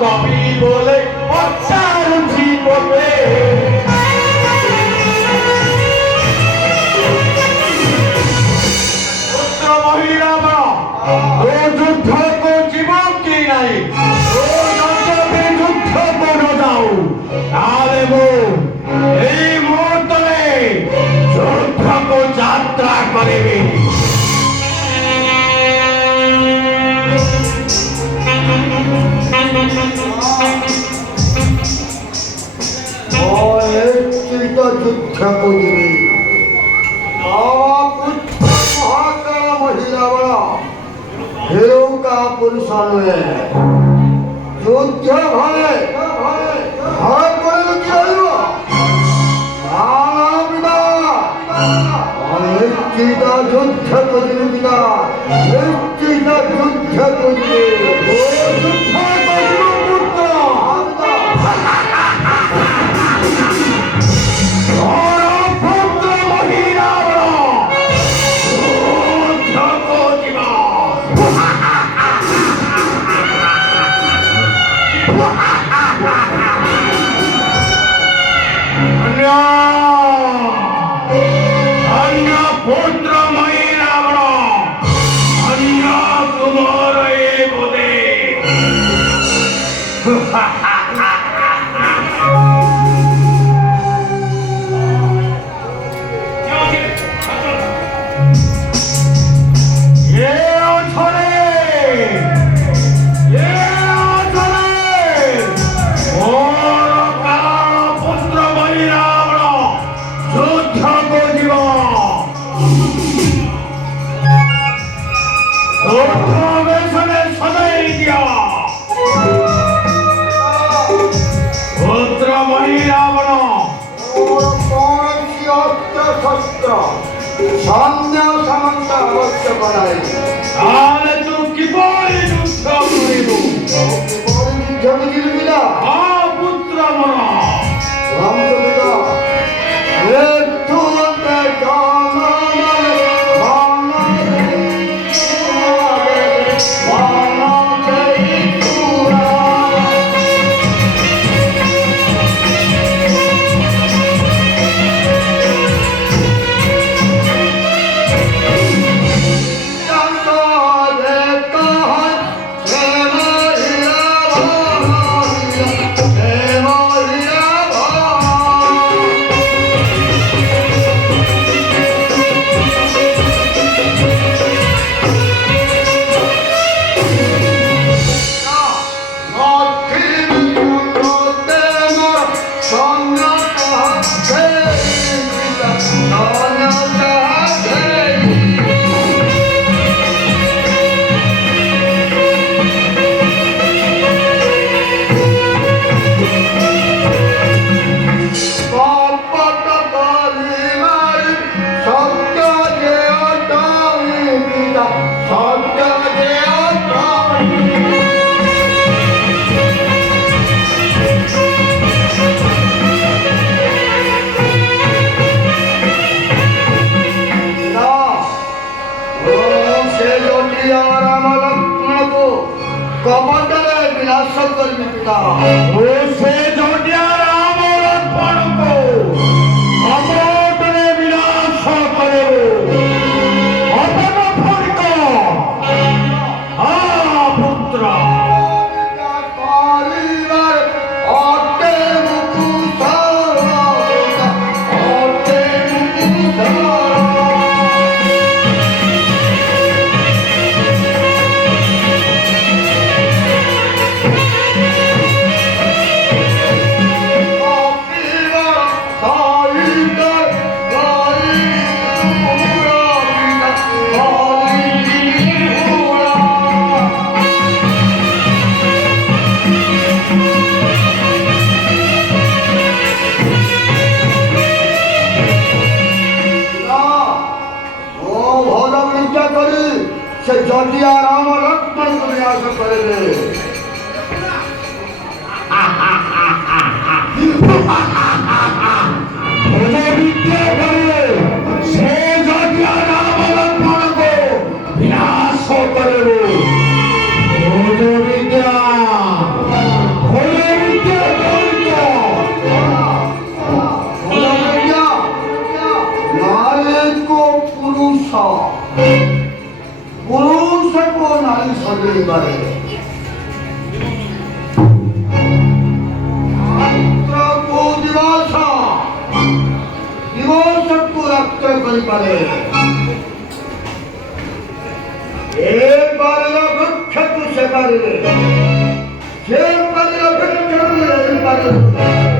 কবি বলে অচ্চারুচি করবে পুত্র মহিলা ও যুদ্ধ কো জীবন কি নাই ও যজ্ঞে যুদ্ধ করে যাও তাহলে এই মুহূর্তে যুদ্ধ কো যাত্রা করবে যুদ্ধ করিবে মহাকাল মহিলা বলা হেরৌকা পুরুষ নয় যুদ্ধ ভয়ে ভয় করে কি হইব নিশ্চিত যুদ্ধ করিবে পিতা নিশ্চিত যুদ্ধ করিবে যুদ্ধ করিব পুত্র পুত্র মহিলা অন্য তোমার বোধে পুত্র মহিলা সন্দেহ সামন্ত আবশ্যক নাই তাহলে তুই কিপরি যুদ্ধ করিব পুত্র কপটরে বিনাশ করবি পিতা সে জটিয়া রাম লক্ষ্মণকে কপটরে বিনাশ করে অপনফরিত পুত্র से जटिया राम लक्ष्मण को विनाश करे করিপারে মাত্র দিবস দিবসକୁ রক্ত করিপারে এ পারিল বৃক্ষକୁ ସେ ପାରିଲେ ସେ ପାରିଲ ବୃକ୍ଷକୁ ଏ ପାରିଲେ